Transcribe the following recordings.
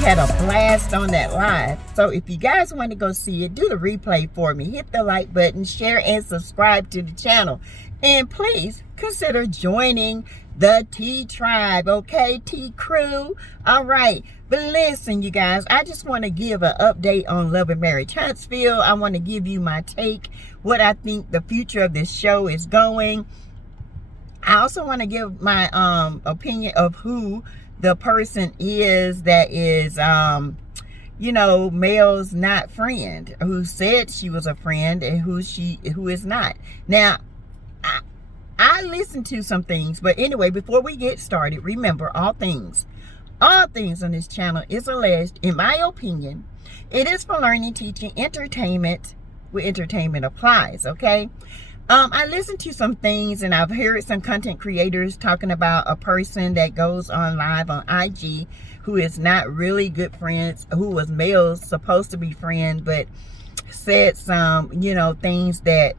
had a blast on that live. So if you guys want to go see it, do the replay for me. Hit the like button, share, and subscribe to the channel. And please consider joining the T Tribe, okay? T Crew. All right. But listen, you guys, I just want to give an update on Love and Marriage Huntsville. I want to give you my take, what I think the future of this show is going. I also want to give my opinion of who the person is that is, you know, Mel's not friend, who said she was a friend and who is not. Now, I listened to some things, but anyway, before we get started, remember all things on this channel is alleged, in my opinion. It is for learning, teaching, entertainment, where entertainment applies, okay? I listened to some things, and I've heard some content creators talking about a person that goes on live on IG who is not really good friends, who was Mel's supposed to be friend, but said some, you know, things that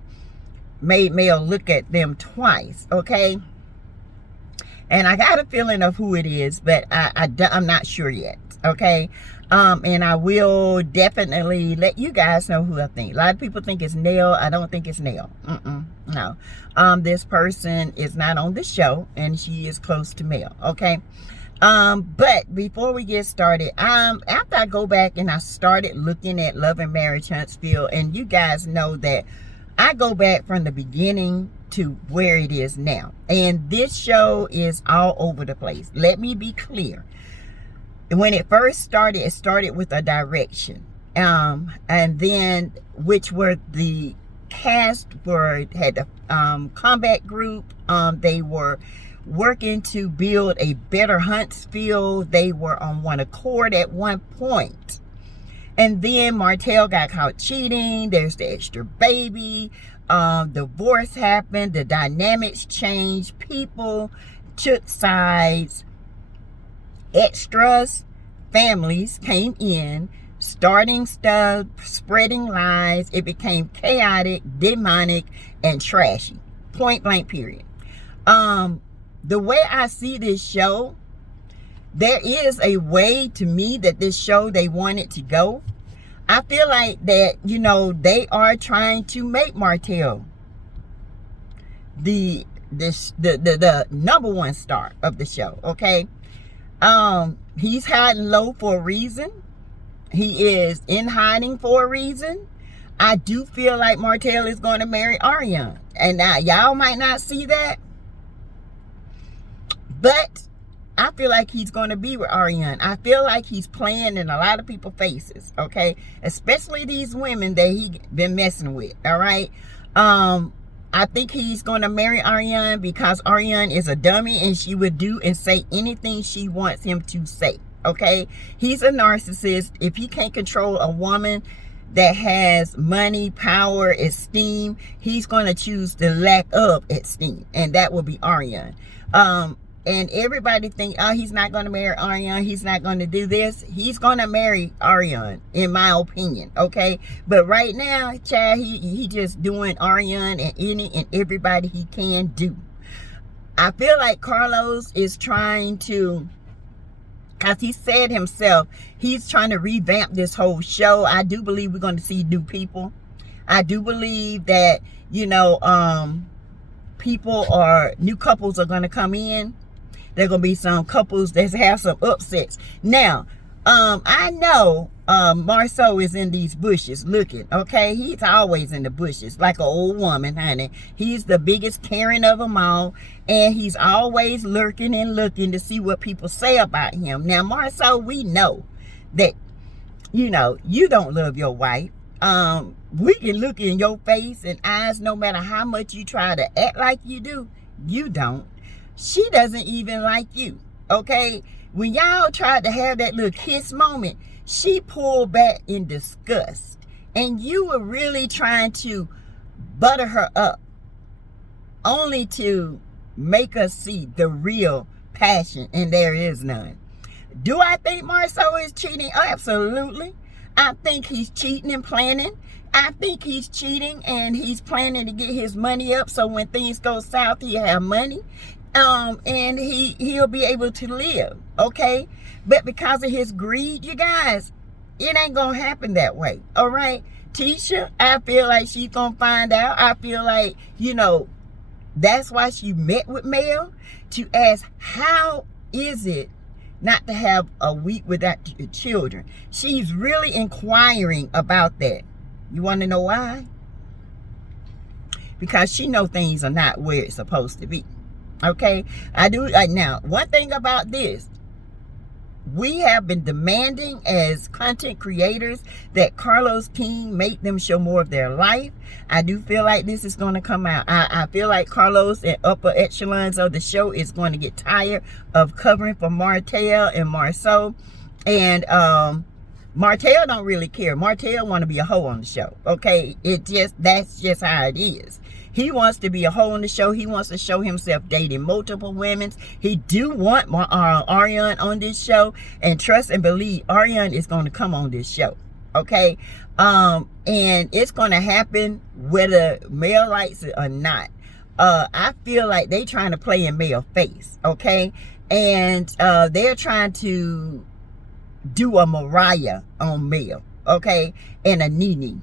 made Mel look at them twice, okay? And I got a feeling of who it is, but I'm not sure yet, okay? And I will definitely let you guys know who I think. A lot of people think it's Nell. I don't think it's Nell. No. This person is not on the show, and she is close to Mel, okay? But before we get started, after I go back and I started looking at Love and Marriage Huntsville, and you guys know that I go back from the beginning to where it is now. And this show is all over the place. Let me be clear. When it first started, it started with a direction. And then, which were the cast had the combat group. They were working to build a better Huntsville. They were on one accord at one point. And then Martell got caught cheating. There's the extra baby. Divorce happened. The dynamics changed. People took sides. Extras, families came in, starting stuff, spreading lies. It became chaotic, demonic, and trashy. Point blank, period. The way I see this show, there is a way to me that this show, they want it to go. I feel like that, you know, they are trying to make Martell the number one star of the show, okay? He's hiding low for a reason. He is in hiding for a reason. I do feel like Martell is going to marry Ariane. And now, y'all might not see that, but I feel like he's going to be with Ariane. I feel like he's playing in a lot of people's faces, okay? Especially these women that he been messing with, all right? I think he's going to marry Ariane because Ariane is a dummy and she would do and say anything she wants him to say, okay? He's a narcissist. If he can't control a woman that has money, power, esteem, he's going to choose the lack of esteem, and that will be Ariane. And everybody think, oh, he's not going to marry Ariane. He's not going to do this. He's going to marry Ariane, in my opinion, okay? But right now, Chad, he just doing Ariane and any and everybody he can do. I feel like Carlos is trying to, because he said himself, he's trying to revamp this whole show. I do believe we're going to see new people. I do believe that, you know, new couples are going to come in. There are going to be some couples that have some upsets. Now, I know Marceau is in these bushes looking, okay? He's always in the bushes like an old woman, honey. He's the biggest Karen of them all, and he's always lurking and looking to see what people say about him. Now, Marceau, we know that, you know, you don't love your wife. We can look in your face and eyes no matter how much you try to act like you do. You don't. She doesn't even like you, okay? When y'all tried to have that little kiss moment, she pulled back in disgust. And you were really trying to butter her up, only to make us see the real passion, and there is none. Do I think Marceau is cheating? Absolutely. I think he's cheating and planning. I think he's cheating and he's planning to get his money up so when things go south, he'll have money. And he'll be able to live, okay? But because of his greed, you guys, it ain't gonna happen that way, all right? Tisha, I feel like she's gonna find out. I feel like, that's why she met with Mel, to ask, how is it not to have a week without your children? She's really inquiring about that. You want to know why? Because she know things are not where it's supposed to be. Okay? I do. Now, one thing about this, we have been demanding as content creators that Carlos King make them show more of their life. I do feel like this is going to come out. I feel like Carlos and upper echelons of the show is going to get tired of covering for Martell and Marceau. And Martell don't really care. Martell want to be a hoe on the show. Okay? That's just how it is. He wants to be a hoe on the show. He wants to show himself dating multiple women. He do want Ariane on this show. And trust and believe, Ariane is going to come on this show. Okay? And it's going to happen whether Mel likes it or not. I feel like they trying to play in Mel's face. Okay? And they're trying to do a Mariah on Mel. Okay? And a Nene.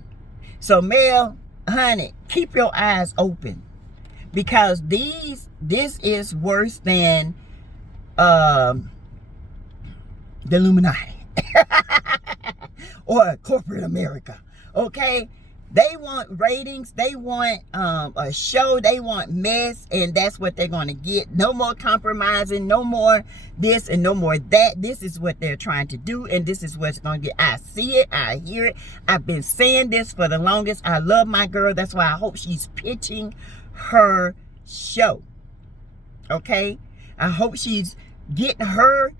So Mel, honey, keep your eyes open, because this is worse than the Illuminati or corporate America. Okay? They want ratings. They want a show. They want mess, and that's what they're going to get. No more compromising. No more this and no more that. This is what they're trying to do, and this is what's going to get. I see it. I hear it. I've been saying this for the longest. I love my girl. That's why I hope she's pitching her show. Okay? I hope she's getting her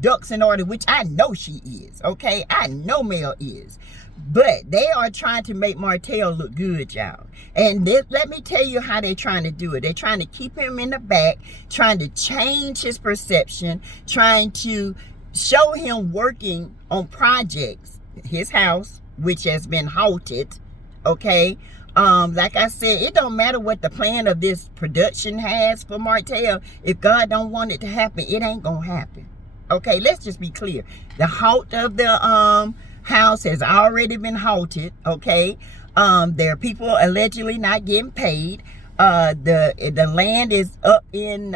ducks in order, which I know she is. Okay? I know Mel is. But they are trying to make Martell look good, y'all. And let me tell you how they're trying to do it. They're trying to keep him in the back, trying to change his perception, trying to show him working on projects. His house, which has been halted, okay? Like I said, it don't matter what the plan of this production has for Martell. If God don't want it to happen, it ain't gonna happen. Okay, let's just be clear. The halt of the house has already been halted. Okay, there are people allegedly not getting paid. The land is up in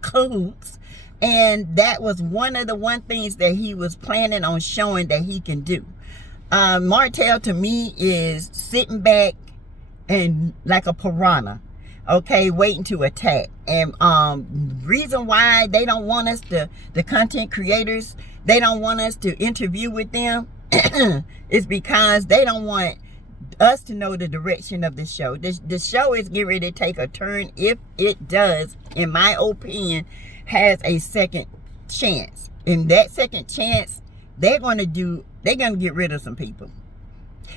cahoots, and that was one of the things that he was planning on showing that he can do. Martell to me is sitting back and like a piranha, okay, waiting to attack. And reason why they don't want us to, the content creators, they don't want us to interview with them is because they don't want us to know the direction of the show. The show is getting ready to take a turn. If it does, in my opinion, has a second chance. In that second chance, they're going to get rid of some people.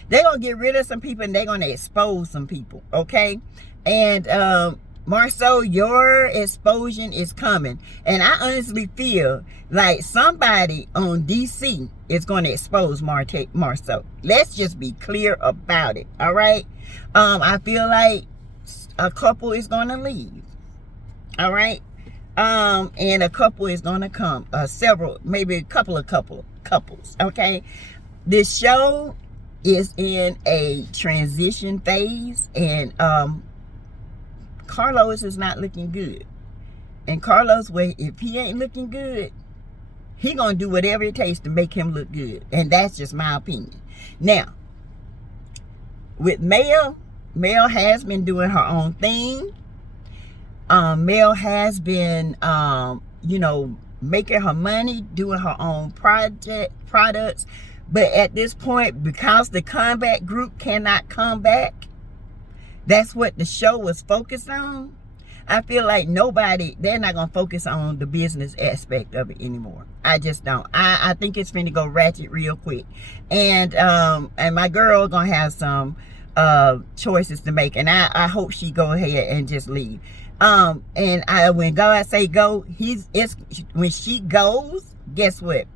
They're going to get rid of some people, and they're going to expose some people, okay? And Marceau, your exposure is coming. And I honestly feel like somebody on DC is going to expose Marceau. Let's just be clear about it, all right? I feel like a couple is going to leave, all right? And a couple is going to come. Several, maybe a couple of couples, okay? This show is in a transition phase, and Carlos is not looking good. And Carlos, if he ain't looking good, he gonna do whatever it takes to make him look good. And that's just my opinion. Now, with Mel has been doing her own thing. Mel has been, making her money, doing her own products. But at this point, because the combat group cannot come back, that's what the show was focused on. I feel like they're not going to focus on the business aspect of it anymore. I just don't. I think it's finna go ratchet real quick. And my girl going to have some choices to make. And I hope she go ahead and just leave. And when God say go, when she goes, guess what?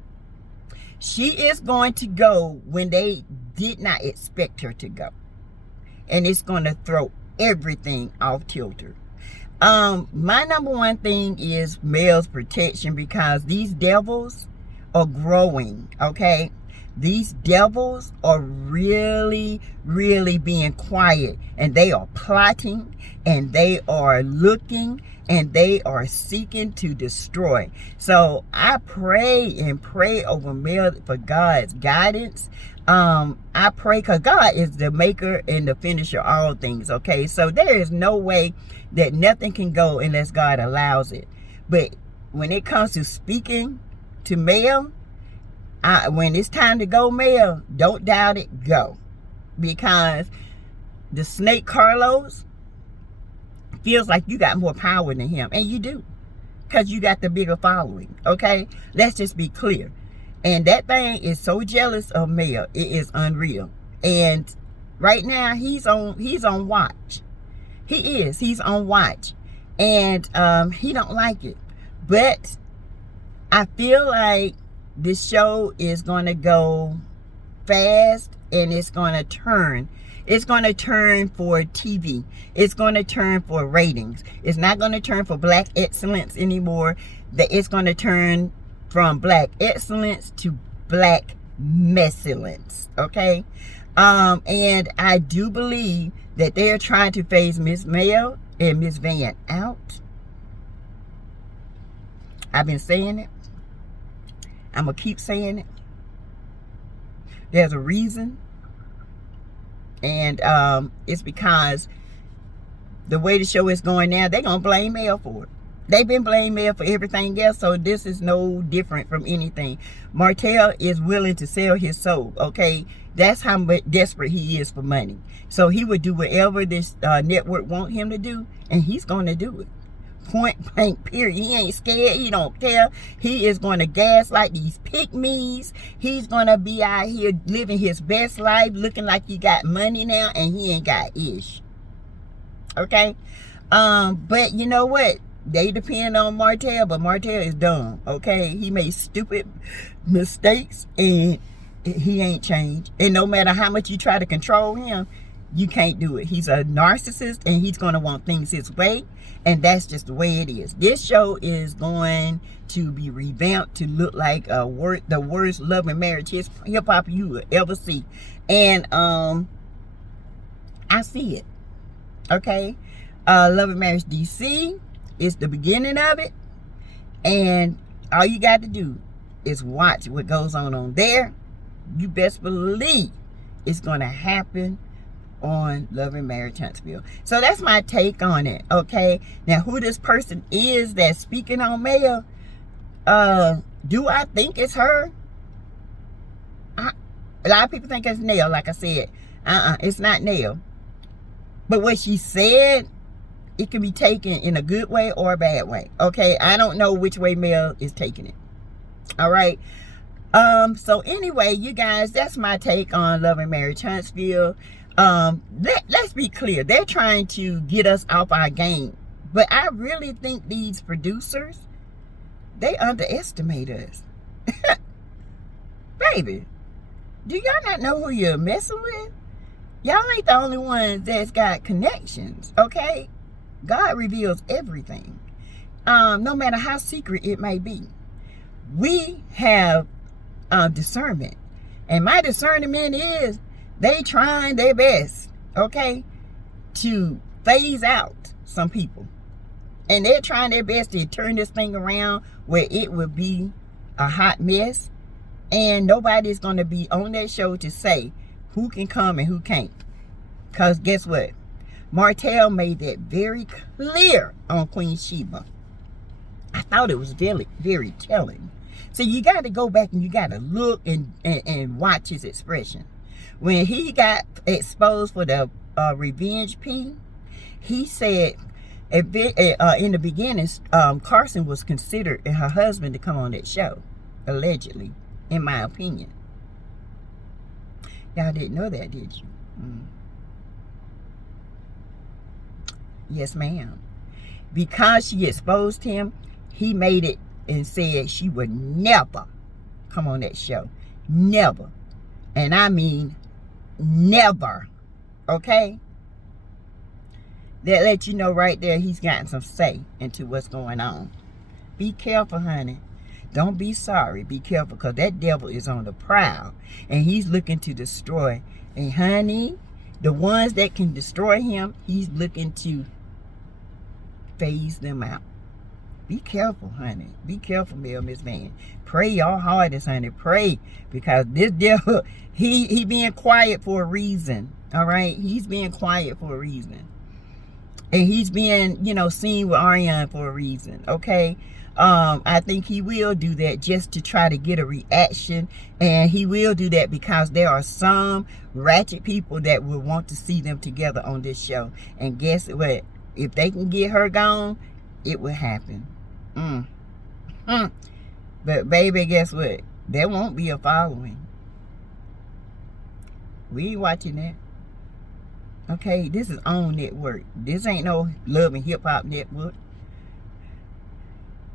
She is going to go when they did not expect her to go. And it's going to throw everything off kilter. My number one thing is male's protection, because these devils are growing, okay? These devils are really, really being quiet, and they are plotting, and they are looking, and they are seeking to destroy. So I pray and pray over male for God's guidance. I pray, because God is the maker and the finisher of all things, okay? So there is no way that nothing can go unless God allows it. But when it comes to speaking to male, when it's time to go male, don't doubt it, go. Because the snake Carlos feels like you got more power than him, and you do, because you got the bigger following, okay? Let's just be clear. And that thing is so jealous of male, it is unreal. And right now he's on watch. He's on watch, and he don't like it. But I feel like this show is going to go fast, and it's going to turn. It's going to turn for TV. It's going to turn for ratings. It's not going to turn for black excellence anymore. It's going to turn from black excellence to black messilence, okay? And I do believe that they are trying to phase Miss Mel and Miss Van out. I've been saying it. I'm going to keep saying it. There's a reason. And it's because the way the show is going now, they're going to blame Mel for it. They've been blaming Mel for everything else, so this is no different from anything. Martell is willing to sell his soul, okay? That's how desperate he is for money. So he would do whatever this network want him to do, and he's going to do it. Point blank, period. He ain't scared. He don't care. He is going to gaslight these pygmies. He's going to be out here living his best life, looking like he got money now, and he ain't got ish. Okay? But you know what? They depend on Martell, but Martell is dumb, okay? He made stupid mistakes, and he ain't changed. And no matter how much you try to control him, you can't do it. He's a narcissist, and he's going to want things his way, and that's just the way it is. This show is going to be revamped to look like the worst love and marriage hip-hop you will ever see. And I see it, okay? Love and Marriage DC is the beginning of it, and all you got to do is watch what goes on there. You best believe it's going to happen on Love and Marriage Huntsville. So that's my take on it, okay? Now, who this person is that's speaking on Mel, do I think it's her? A lot of people think it's Nell, like I said. It's not Nell. But what she said, it can be taken in a good way or a bad way, okay? I don't know which way Mel is taking it, all right? So anyway, you guys, that's my take on Love and Marriage Huntsville. Let's be clear. They're trying to get us off our game. But I really think these producers, they underestimate us. Baby, do y'all not know who you're messing with? Y'all ain't the only ones that's got connections, okay? God reveals everything, no matter how secret it may be. We have discernment, and my discernment is they trying their best, okay, to phase out some people, and they're trying their best to turn this thing around where it will be a hot mess, and nobody's going to be on that show to say who can come and who can't. Because guess what? Martell made that very clear on Queen Sheba. I thought it was very, very telling. So you got to go back and you got to look and watch his expression. When he got exposed for the revenge P, he said in the beginning, Carson was considered her husband to come on that show, allegedly, in my opinion. Y'all didn't know that, did you? Yes, ma'am. Because she exposed him, he made it and said she would never come on that show. Never. And I mean never. Okay? That lets you know right there he's gotten some say into what's going on. Be careful, honey. Don't be sorry. Be careful, because that devil is on the prowl, and he's looking to destroy. And honey, the ones that can destroy him, he's looking to phase them out. Be careful, honey. Be careful, Miss Van. Pray your hardest, honey. Pray, because this devil, he being quiet for a reason. All right? He's being quiet for a reason. And he's being, seen with Ariane for a reason. Okay? I think he will do that just to try to get a reaction. And he will do that because there are some ratchet people that will want to see them together on this show. And guess what? If they can get her gone, it will happen. But baby, guess what? There won't be a following. We ain't watching that. Okay, this is OWN network. This ain't no Love and Hip Hop network.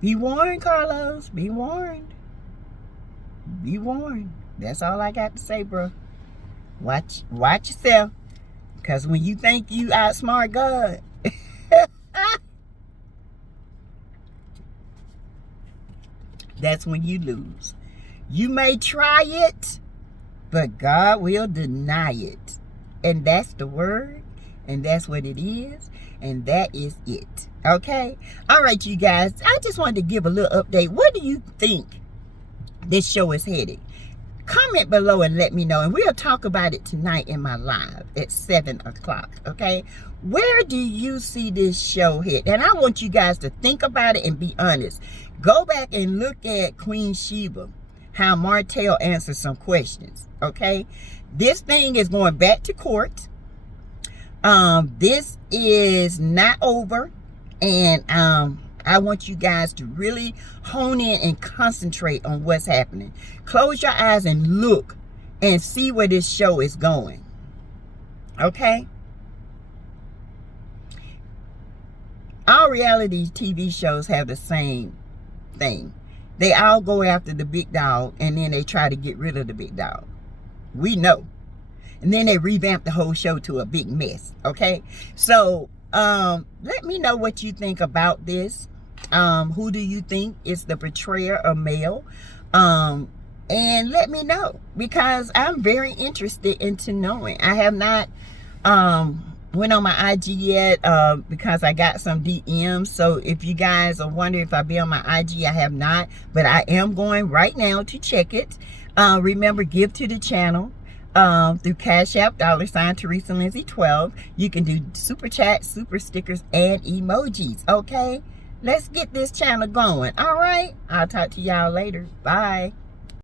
Be warned, Carlos. Be warned. Be warned. That's all I got to say, bro. Watch yourself. Because when you think you outsmart God, that's when you lose. You may try it, but God will deny it. And that's the word, and that's what it is, and that is it. Okay? All right, you guys. I just wanted to give a little update. Where do you think this show is headed? Comment below and let me know, and we'll talk about it tonight in my live at 7 o'clock. Okay? Where do you see this show head? And I want you guys to think about it and be honest. Go back and look at Queen Sheba, how Martell answered some questions. Okay? This thing is going back to court. This is not over. And I want you guys to really hone in and concentrate on what's happening. Close your eyes and look and see where this show is going. Okay? All reality TV shows have the same thing. They all go after the big dog, and then they try to get rid of the big dog. We know. And then they revamp the whole show to a big mess. Okay? So, let me know what you think about this. Who do you think is the betrayer or male? And let me know, because I'm very interested into knowing. I have not went on my IG yet because I got some DMs. So if you guys are wondering if I be on my IG, I have not, but I am going right now to check it. Remember, give to the channel through Cash App, $ Teresa Lindsay 12. You can do super chat, super stickers, and emojis. Okay, let's get this channel going. All right, I'll talk to y'all later. Bye.